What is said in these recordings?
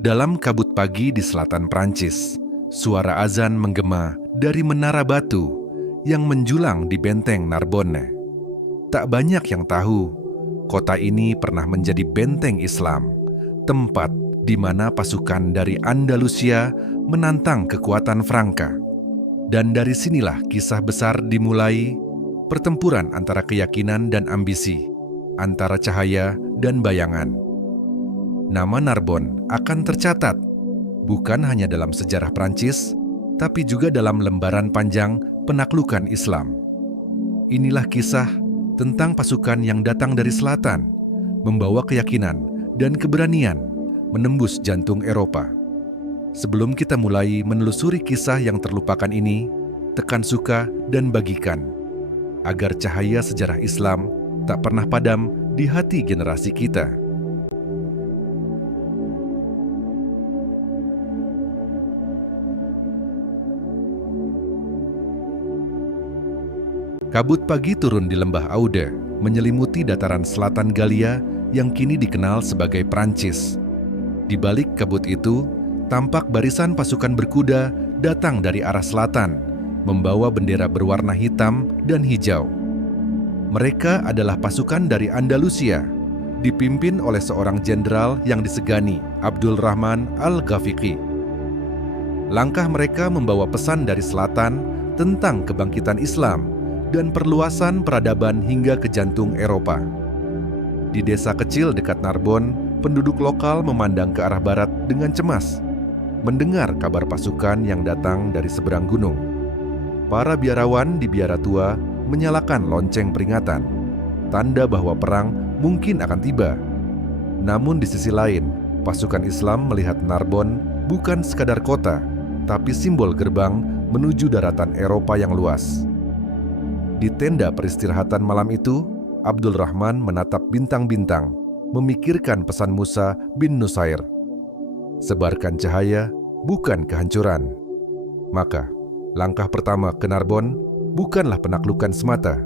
Dalam kabut pagi di selatan Prancis, suara azan menggema dari menara batu yang menjulang di benteng Narbonne. Tak banyak yang tahu, kota ini pernah menjadi benteng Islam, tempat di mana pasukan dari Andalusia menantang kekuatan Franka. Dan dari sinilah kisah besar dimulai, pertempuran antara keyakinan dan ambisi, antara cahaya dan bayangan. Nama Narbonne akan tercatat, bukan hanya dalam sejarah Prancis, tapi juga dalam lembaran panjang penaklukan Islam. Inilah kisah tentang pasukan yang datang dari selatan, membawa keyakinan dan keberanian menembus jantung Eropa. Sebelum kita mulai menelusuri kisah yang terlupakan ini, tekan suka dan bagikan, agar cahaya sejarah Islam tak pernah padam di hati generasi kita. Kabut pagi turun di lembah Aude, menyelimuti dataran selatan Galia yang kini dikenal sebagai Prancis. Di balik kabut itu, tampak barisan pasukan berkuda datang dari arah selatan, membawa bendera berwarna hitam dan hijau. Mereka adalah pasukan dari Andalusia, dipimpin oleh seorang jenderal yang disegani, Abdul Rahman Al-Ghafiqi. Langkah mereka membawa pesan dari selatan tentang kebangkitan Islam dan perluasan peradaban hingga ke jantung Eropa. Di desa kecil dekat Narbonne, penduduk lokal memandang ke arah barat dengan cemas, mendengar kabar pasukan yang datang dari seberang gunung. Para biarawan di biara tua menyalakan lonceng peringatan, tanda bahwa perang mungkin akan tiba. Namun di sisi lain, pasukan Islam melihat Narbonne bukan sekadar kota, tapi simbol gerbang menuju daratan Eropa yang luas. Di tenda peristirahatan malam itu, Abdul Rahman menatap bintang-bintang, memikirkan pesan Musa bin Nusair. Sebarkan cahaya, bukan kehancuran. Maka, langkah pertama ke Narbonne bukanlah penaklukan semata,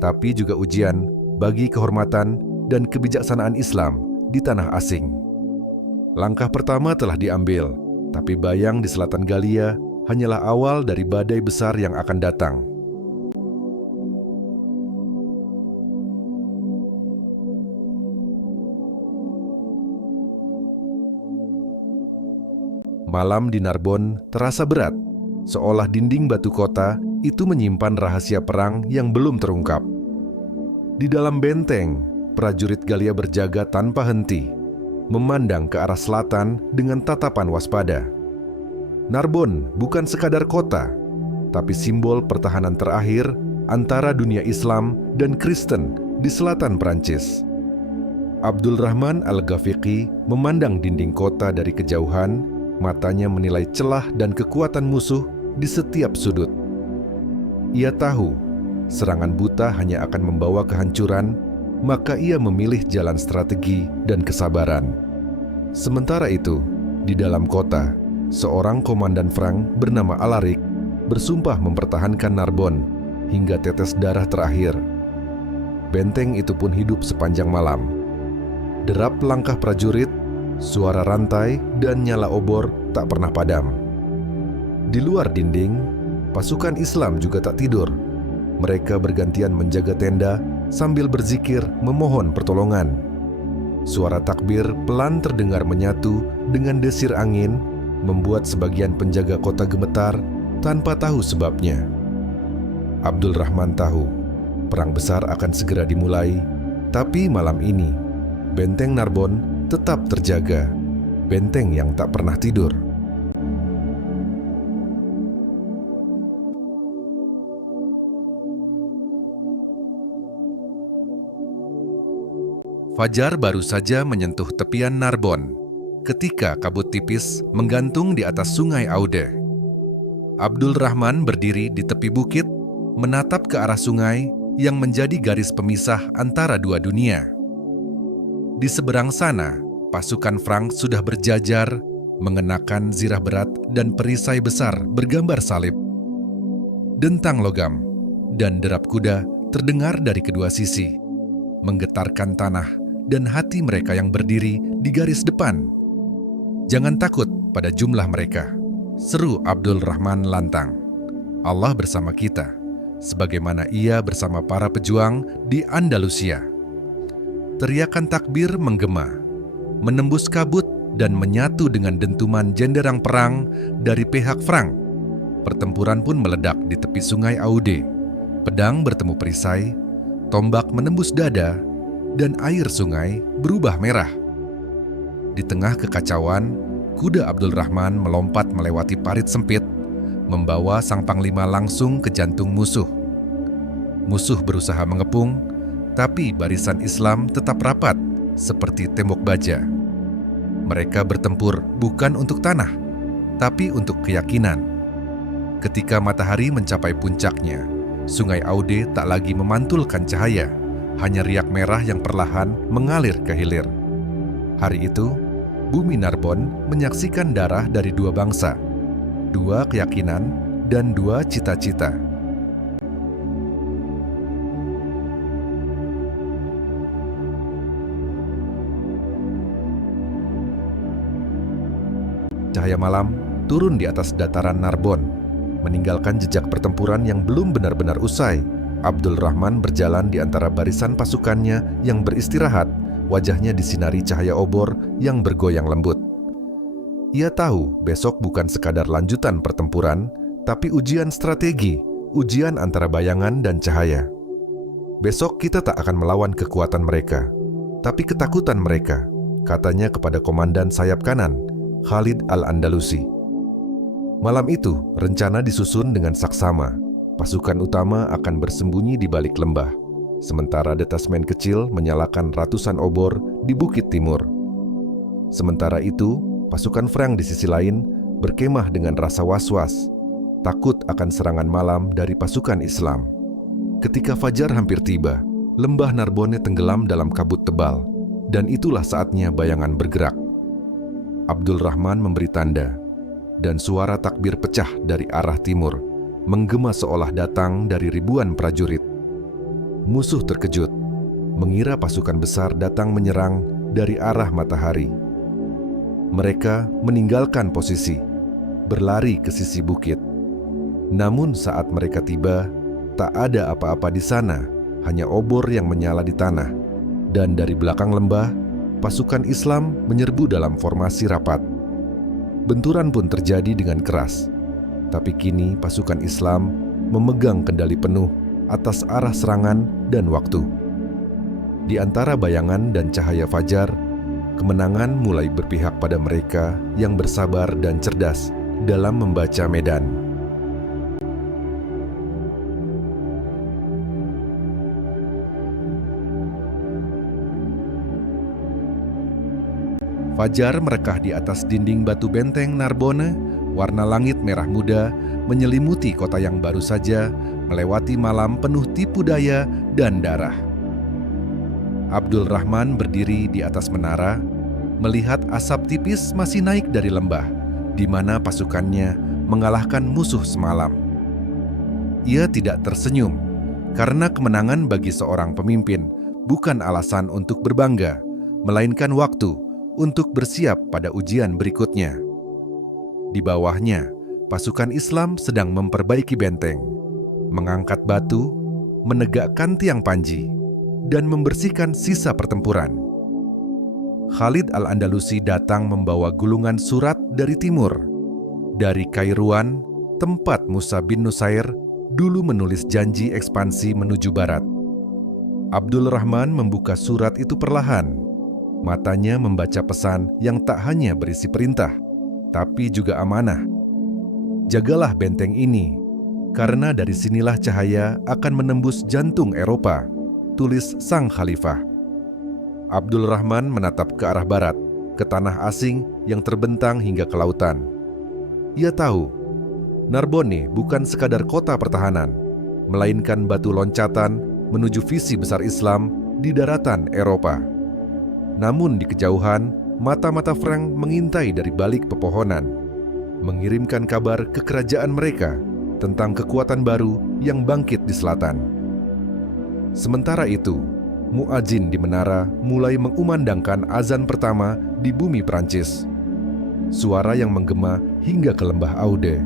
tapi juga ujian bagi kehormatan dan kebijaksanaan Islam di tanah asing. Langkah pertama telah diambil, tapi bayang di selatan Galia hanyalah awal dari badai besar yang akan datang. Malam di Narbonne terasa berat, seolah dinding batu kota itu menyimpan rahasia perang yang belum terungkap. Di dalam benteng, prajurit Galia berjaga tanpa henti, memandang ke arah selatan dengan tatapan waspada. Narbonne bukan sekadar kota, tapi simbol pertahanan terakhir antara dunia Islam dan Kristen di selatan Prancis. Abdul Rahman Al-Ghafiqi memandang dinding kota dari kejauhan, matanya menilai celah dan kekuatan musuh di setiap sudut. Ia tahu, serangan buta hanya akan membawa kehancuran, maka ia memilih jalan strategi dan kesabaran. Sementara itu, di dalam kota, seorang komandan Frank bernama Alaric bersumpah mempertahankan Narbonne hingga tetes darah terakhir. Benteng itu pun hidup sepanjang malam. Derap langkah prajurit, suara rantai, dan nyala obor tak pernah padam. Di luar dinding, pasukan Islam juga tak tidur. Mereka bergantian menjaga tenda sambil berzikir memohon pertolongan. Suara takbir pelan terdengar menyatu dengan desir angin, membuat sebagian penjaga kota gemetar tanpa tahu sebabnya. Abdul Rahman tahu, perang besar akan segera dimulai, tapi malam ini, benteng Narbonne tetap terjaga, benteng yang tak pernah tidur. Fajar baru saja menyentuh tepian Narbonne ketika kabut tipis menggantung di atas sungai Aude. Abdul Rahman berdiri di tepi bukit, menatap ke arah sungai yang menjadi garis pemisah antara dua dunia. Di seberang sana, pasukan Frank sudah berjajar, mengenakan zirah berat dan perisai besar bergambar salib. Dentang logam dan derap kuda terdengar dari kedua sisi, menggetarkan tanah dan hati mereka yang berdiri di garis depan. "Jangan takut pada jumlah mereka," seru Abdul Rahman lantang. "Allah bersama kita, sebagaimana Ia bersama para pejuang di Andalusia." Teriakan takbir menggema, menembus kabut dan menyatu dengan dentuman jenderang perang dari pihak Frank. Pertempuran pun meledak di tepi sungai Aude. Pedang bertemu perisai, tombak menembus dada, dan air sungai berubah merah. Di tengah kekacauan, kuda Abdul Rahman melompat melewati parit sempit, membawa sang panglima langsung ke jantung musuh. Musuh berusaha mengepung, tapi barisan Islam tetap rapat seperti tembok baja. Mereka bertempur bukan untuk tanah, tapi untuk keyakinan. Ketika matahari mencapai puncaknya, sungai Aude tak lagi memantulkan cahaya, hanya riak merah yang perlahan mengalir ke hilir. Hari itu, bumi Narbonne menyaksikan darah dari dua bangsa, dua keyakinan, dan dua cita-cita. Cahaya malam turun di atas dataran Narbonne, meninggalkan jejak pertempuran yang belum benar-benar usai. Abdul Rahman berjalan di antara barisan pasukannya yang beristirahat, wajahnya disinari cahaya obor yang bergoyang lembut. Ia tahu besok bukan sekadar lanjutan pertempuran, tapi ujian strategi, ujian antara bayangan dan cahaya. Besok kita tak akan melawan kekuatan mereka, tapi ketakutan mereka, katanya kepada komandan sayap kanan, Khalid Al-Andalusi. Malam itu, rencana disusun dengan saksama. Pasukan utama akan bersembunyi di balik lembah, sementara detasmen kecil menyalakan ratusan obor di bukit timur. Sementara itu, pasukan Frank di sisi lain berkemah dengan rasa was-was, takut akan serangan malam dari pasukan Islam. Ketika fajar hampir tiba, lembah Narbonne tenggelam dalam kabut tebal, dan itulah saatnya bayangan bergerak. Abdul Rahman memberi tanda, dan suara takbir pecah dari arah timur, menggema seolah datang dari ribuan prajurit. Musuh terkejut, mengira pasukan besar datang menyerang dari arah matahari. Mereka meninggalkan posisi, berlari ke sisi bukit. Namun saat mereka tiba, tak ada apa-apa di sana, hanya obor yang menyala di tanah. Dan dari belakang lembah, pasukan Islam menyerbu dalam formasi rapat. Benturan pun terjadi dengan keras. Tapi kini pasukan Islam memegang kendali penuh atas arah serangan dan waktu. Di antara bayangan dan cahaya fajar, kemenangan mulai berpihak pada mereka yang bersabar dan cerdas dalam membaca medan. Fajar merekah di atas dinding batu benteng Narbonne. Warna langit merah muda menyelimuti kota yang baru saja melewati malam penuh tipu daya dan darah. Abdul Rahman berdiri di atas menara, melihat asap tipis masih naik dari lembah, di mana pasukannya mengalahkan musuh semalam. Ia tidak tersenyum, karena kemenangan bagi seorang pemimpin bukan alasan untuk berbangga, melainkan waktu untuk bersiap pada ujian berikutnya. Di bawahnya, pasukan Islam sedang memperbaiki benteng, mengangkat batu, menegakkan tiang panji, dan membersihkan sisa pertempuran. Khalid Al-Andalusi datang membawa gulungan surat dari timur, dari Kairouan, tempat Musa bin Nusair dulu menulis janji ekspansi menuju barat. Abdul Rahman membuka surat itu perlahan. Matanya membaca pesan yang tak hanya berisi perintah, tapi juga amanah. Jagalah benteng ini, karena dari sinilah cahaya akan menembus jantung Eropa, tulis sang khalifah. Abdul Rahman menatap ke arah barat, ke tanah asing yang terbentang hingga ke lautan. Ia tahu, Narbonne bukan sekadar kota pertahanan, melainkan batu loncatan menuju visi besar Islam di daratan Eropa. Namun di kejauhan, mata-mata Frank mengintai dari balik pepohonan, mengirimkan kabar ke kerajaan mereka tentang kekuatan baru yang bangkit di selatan. Sementara itu, muadzin di menara mulai mengumandangkan azan pertama di bumi Prancis. suara yang menggema hingga ke lembah Aude.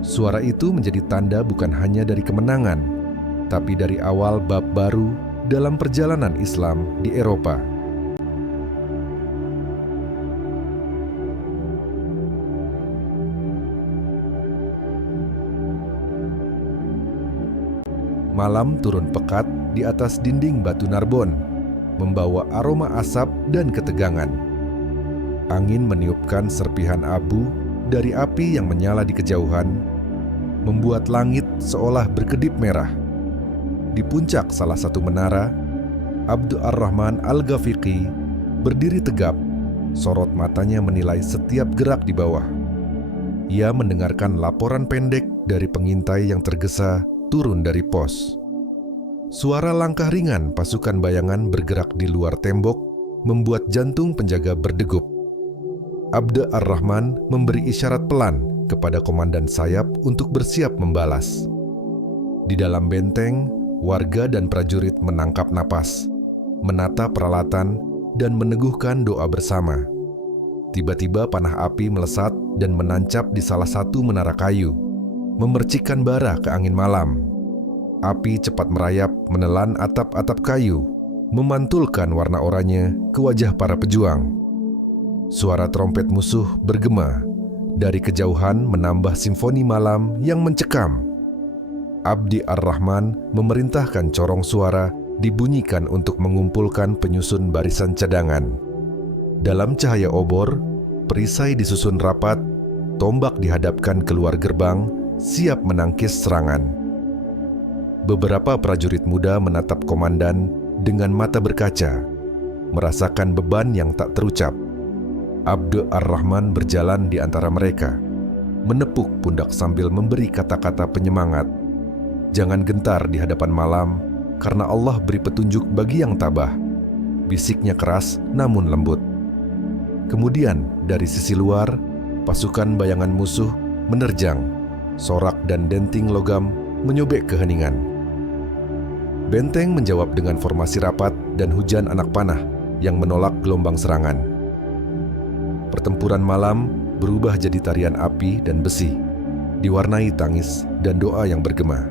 Suara itu menjadi tanda bukan hanya dari kemenangan, tapi dari awal bab baru dalam perjalanan Islam di Eropa. Malam turun pekat di atas dinding batu Narbonne, membawa aroma asap dan ketegangan. Angin meniupkan serpihan abu dari api yang menyala di kejauhan, membuat langit seolah berkedip merah. Di puncak salah satu menara, Abd ar-Rahman al-Ghafiqi berdiri tegap, sorot matanya menilai setiap gerak di bawah. Ia mendengarkan laporan pendek dari pengintai yang tergesa turun dari pos. Suara langkah ringan pasukan bayangan bergerak di luar tembok membuat jantung penjaga berdegup. Abd ar-Rahman memberi isyarat pelan kepada komandan sayap untuk bersiap membalas. Di dalam benteng, warga dan prajurit menangkap napas, menata peralatan, dan meneguhkan doa bersama. Tiba-tiba panah api melesat dan menancap di salah satu menara kayu, memercikkan bara ke angin malam. Api cepat merayap menelan atap-atap kayu, memantulkan warna oranye ke wajah para pejuang. Suara trompet musuh bergema dari kejauhan menambah simfoni malam yang mencekam. Abd ar-Rahman memerintahkan corong suara dibunyikan untuk mengumpulkan penyusun barisan cadangan. Dalam cahaya obor, perisai disusun rapat, tombak dihadapkan keluar gerbang, siap menangkis serangan. Beberapa prajurit muda menatap komandan dengan mata berkaca, merasakan beban yang tak terucap. Abd ar-Rahman berjalan di antara mereka, menepuk pundak sambil memberi kata-kata penyemangat. Jangan gentar di hadapan malam, karena Allah beri petunjuk bagi yang tabah. Bisiknya keras namun lembut. Kemudian dari sisi luar, pasukan bayangan musuh menerjang. Sorak dan denting logam menyobek keheningan. Benteng menjawab dengan formasi rapat dan hujan anak panah yang menolak gelombang serangan. Pertempuran malam berubah jadi tarian api dan besi, diwarnai tangis dan doa yang bergema.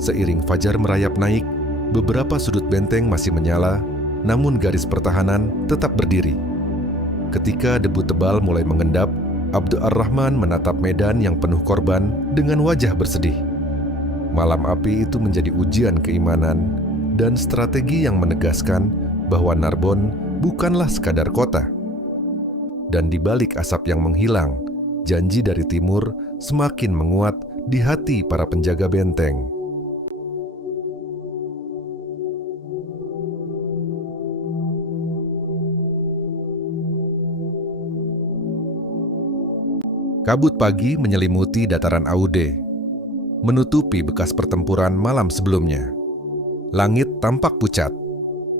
Seiring fajar merayap naik, beberapa sudut benteng masih menyala, namun garis pertahanan tetap berdiri. Ketika debu tebal mulai mengendap, Abd ar-Rahman menatap medan yang penuh korban dengan wajah bersedih. Malam api itu menjadi ujian keimanan dan strategi yang menegaskan bahwa Narbonne bukanlah sekadar kota. Dan di balik asap yang menghilang, janji dari timur semakin menguat di hati para penjaga benteng. Kabut pagi menyelimuti dataran Aude, menutupi bekas pertempuran malam sebelumnya. Langit tampak pucat,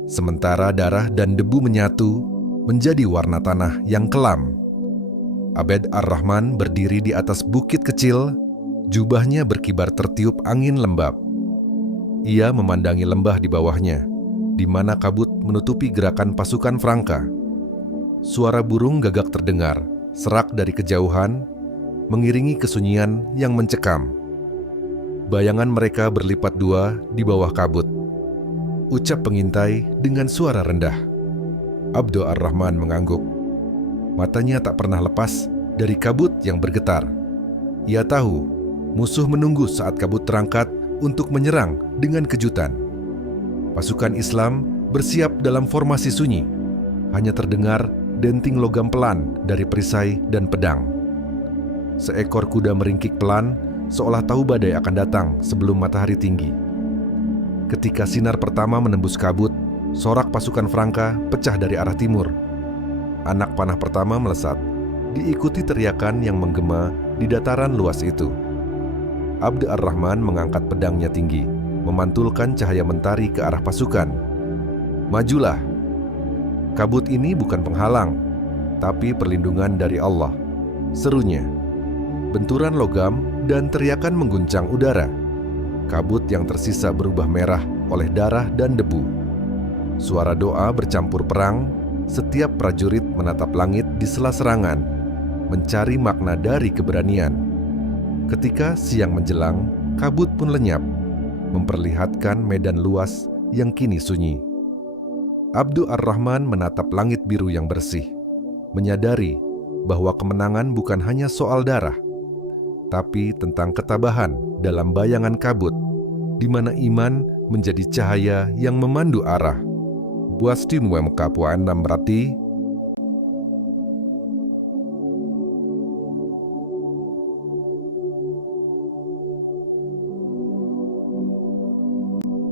sementara darah dan debu menyatu menjadi warna tanah yang kelam. Abd ar-Rahman berdiri di atas bukit kecil, jubahnya berkibar tertiup angin lembab. Ia memandangi lembah di bawahnya, di mana kabut menutupi gerakan pasukan Franka. Suara burung gagak terdengar, serak dari kejauhan, mengiringi kesunyian yang mencekam. Bayangan mereka berlipat dua di bawah kabut. Ucap pengintai dengan suara rendah. Abd ar-Rahman mengangguk. Matanya tak pernah lepas dari kabut yang bergetar. Ia tahu musuh menunggu saat kabut terangkat untuk menyerang dengan kejutan. Pasukan Islam bersiap dalam formasi sunyi. Hanya terdengar denting logam pelan dari perisai dan pedang. Seekor kuda meringkik pelan, seolah tahu badai akan datang sebelum matahari tinggi. Ketika sinar pertama menembus kabut, sorak pasukan Franka pecah dari arah timur. Anak panah pertama melesat, diikuti teriakan yang menggema di dataran luas itu. Abd ar-Rahman mengangkat pedangnya tinggi, memantulkan cahaya mentari ke arah pasukan. Majulah. Kabut ini bukan penghalang, tapi perlindungan dari Allah, serunya. Benturan logam dan teriakan mengguncang udara. Kabut yang tersisa berubah merah oleh darah dan debu. Suara doa bercampur perang, setiap prajurit menatap langit di sela serangan, mencari makna dari keberanian. Ketika siang menjelang, kabut pun lenyap, memperlihatkan medan luas yang kini sunyi. Abdu Ar-Rahman menatap langit biru yang bersih, menyadari bahwa kemenangan bukan hanya soal darah, tapi tentang ketabahan dalam bayangan kabut, di mana iman menjadi cahaya yang memandu arah. Buastin wemkapuan berarti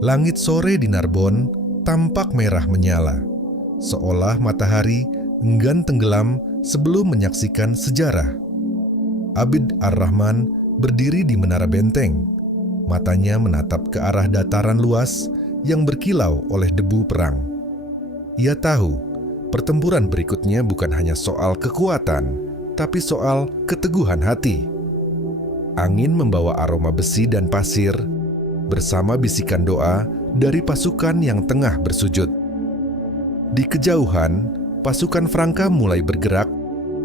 langit sore di Narbonne tampak merah menyala, seolah matahari enggan tenggelam sebelum menyaksikan sejarah. Abd Ar-Rahman berdiri di menara benteng, matanya menatap ke arah dataran luas yang berkilau oleh debu perang. Ia tahu, pertempuran berikutnya bukan hanya soal kekuatan, tapi soal keteguhan hati. Angin membawa aroma besi dan pasir, bersama bisikan doa dari pasukan yang tengah bersujud. Di kejauhan, pasukan Franka mulai bergerak,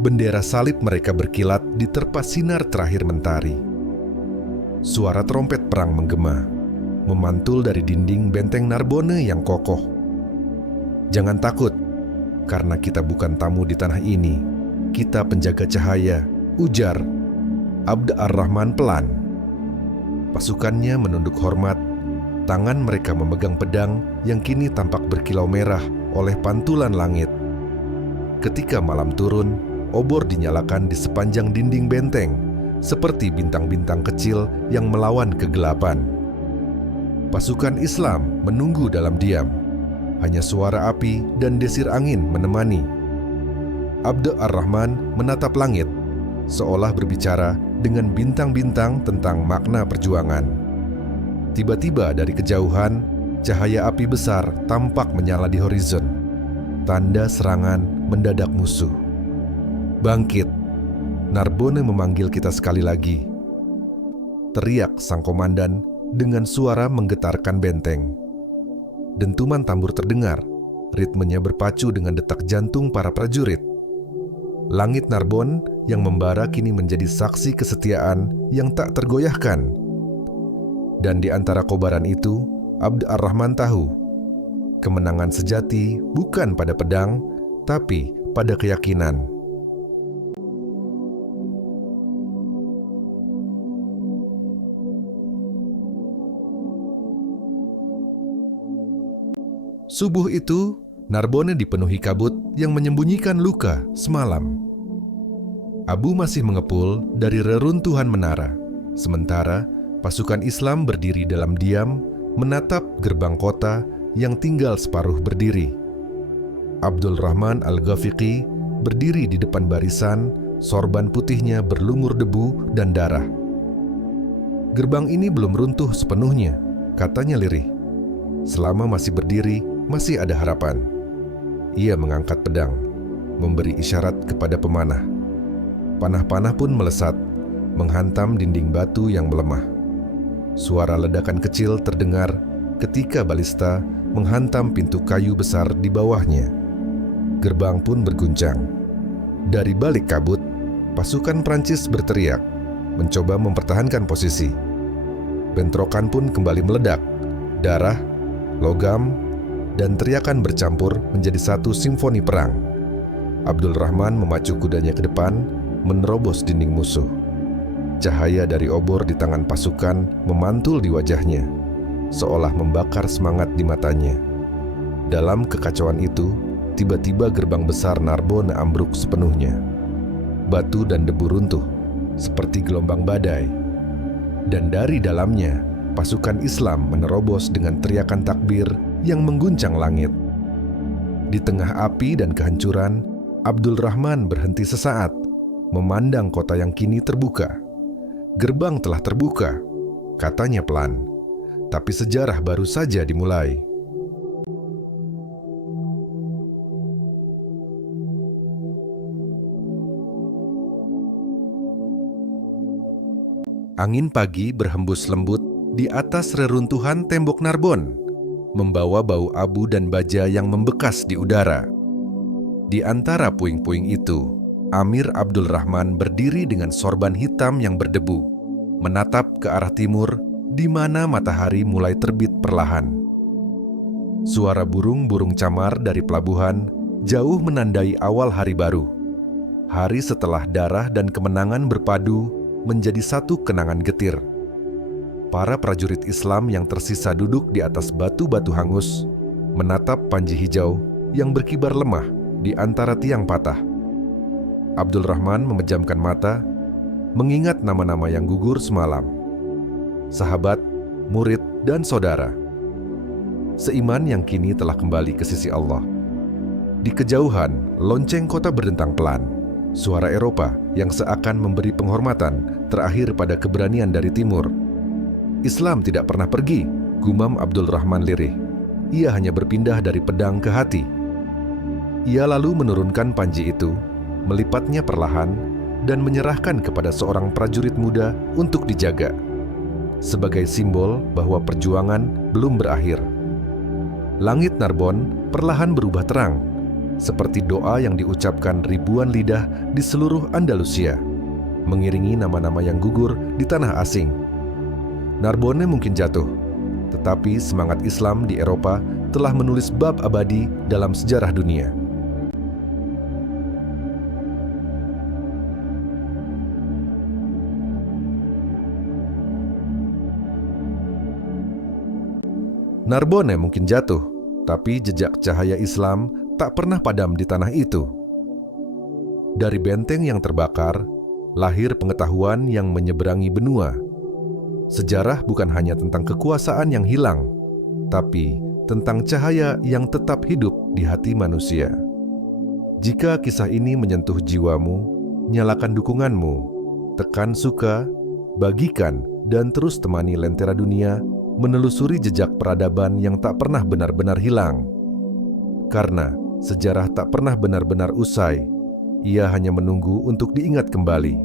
bendera salib mereka berkilat diterpa sinar terakhir mentari. Suara trompet perang menggema, memantul dari dinding benteng Narbonne yang kokoh. Jangan takut, karena kita bukan tamu di tanah ini. Kita penjaga cahaya, ujar Abd Ar-Rahman pelan. Pasukannya menunduk hormat, tangan mereka memegang pedang yang kini tampak berkilau merah oleh pantulan langit. Ketika malam turun, obor dinyalakan di sepanjang dinding benteng, seperti bintang-bintang kecil yang melawan kegelapan. Pasukan Islam menunggu dalam diam. Hanya suara api dan desir angin menemani. Abd Ar-Rahman menatap langit, seolah berbicara dengan bintang-bintang tentang makna perjuangan. Tiba-tiba dari kejauhan, cahaya api besar tampak menyala di horizon. Tanda serangan mendadak musuh. Bangkit, Narbonne memanggil kita sekali lagi. Teriak sang komandan dengan suara menggetarkan benteng. Dentuman tambur terdengar, ritmenya berpacu dengan detak jantung para prajurit. Langit Narbonne yang membara kini menjadi saksi kesetiaan yang tak tergoyahkan. Dan di antara kobaran itu, Abd Ar-Rahman tahu, kemenangan sejati bukan pada pedang, tapi pada keyakinan. Subuh itu, Narbonne dipenuhi kabut yang menyembunyikan luka semalam. Abu masih mengepul dari reruntuhan menara, sementara pasukan Islam berdiri dalam diam menatap gerbang kota yang tinggal separuh berdiri. Abdul Rahman Al-Ghafiqi berdiri di depan barisan, sorban putihnya berlumur debu dan darah. Gerbang ini belum runtuh sepenuhnya, katanya lirih. Selama masih berdiri, masih ada harapan. Ia mengangkat pedang, memberi isyarat kepada pemanah. Panah-panah pun melesat, menghantam dinding batu yang melemah. Suara ledakan kecil terdengar ketika balista menghantam pintu kayu besar di bawahnya. Gerbang pun berguncang. Dari balik kabut, pasukan Prancis berteriak, mencoba mempertahankan posisi. Bentrokan pun kembali meledak. Darah, logam, dan teriakan bercampur menjadi satu simfoni perang. Abdul Rahman memacu kudanya ke depan, menerobos dinding musuh. Cahaya dari obor di tangan pasukan memantul di wajahnya, seolah membakar semangat di matanya. Dalam kekacauan itu, tiba-tiba gerbang besar Narbonne ambruk sepenuhnya. Batu dan debu runtuh, seperti gelombang badai. Dan dari dalamnya, pasukan Islam menerobos dengan teriakan takbir yang mengguncang langit. Di tengah api dan kehancuran, Abdul Rahman berhenti sesaat, memandang kota yang kini terbuka. Gerbang telah terbuka, katanya pelan, tapi sejarah baru saja dimulai. Angin pagi berhembus lembut di atas reruntuhan tembok Narbonne, membawa bau abu dan baja yang membekas di udara. Di antara puing-puing itu, Amir Abdul Rahman berdiri dengan sorban hitam yang berdebu, menatap ke arah timur di mana matahari mulai terbit perlahan. Suara burung-burung camar dari pelabuhan jauh menandai awal hari baru. Hari setelah darah dan kemenangan berpadu menjadi satu kenangan getir. Para prajurit Islam yang tersisa duduk di atas batu-batu hangus, menatap panji hijau yang berkibar lemah di antara tiang patah. Abdul Rahman memejamkan mata, mengingat nama-nama yang gugur semalam. Sahabat, murid, dan saudara. Seiman yang kini telah kembali ke sisi Allah. Di kejauhan, lonceng kota berdentang pelan. Suara Eropa yang seakan memberi penghormatan terakhir pada keberanian dari timur. Islam tidak pernah pergi, gumam Abdul Rahman lirih. Ia hanya berpindah dari pedang ke hati. Ia lalu menurunkan panji itu, melipatnya perlahan, dan menyerahkan kepada seorang prajurit muda untuk dijaga. Sebagai simbol bahwa perjuangan belum berakhir. Langit Narbonne perlahan berubah terang, seperti doa yang diucapkan ribuan lidah di seluruh Andalusia, mengiringi nama-nama yang gugur di tanah asing. Narbonne mungkin jatuh, tetapi semangat Islam di Eropa telah menulis bab abadi dalam sejarah dunia. Narbonne mungkin jatuh, tapi jejak cahaya Islam tak pernah padam di tanah itu. Dari benteng yang terbakar, lahir pengetahuan yang menyeberangi benua. Sejarah bukan hanya tentang kekuasaan yang hilang, tapi tentang cahaya yang tetap hidup di hati manusia. Jika kisah ini menyentuh jiwamu, nyalakan dukunganmu, tekan suka, bagikan, dan terus temani Lentera Dunia menelusuri jejak peradaban yang tak pernah benar-benar hilang. Karena sejarah tak pernah benar-benar usai, ia hanya menunggu untuk diingat kembali.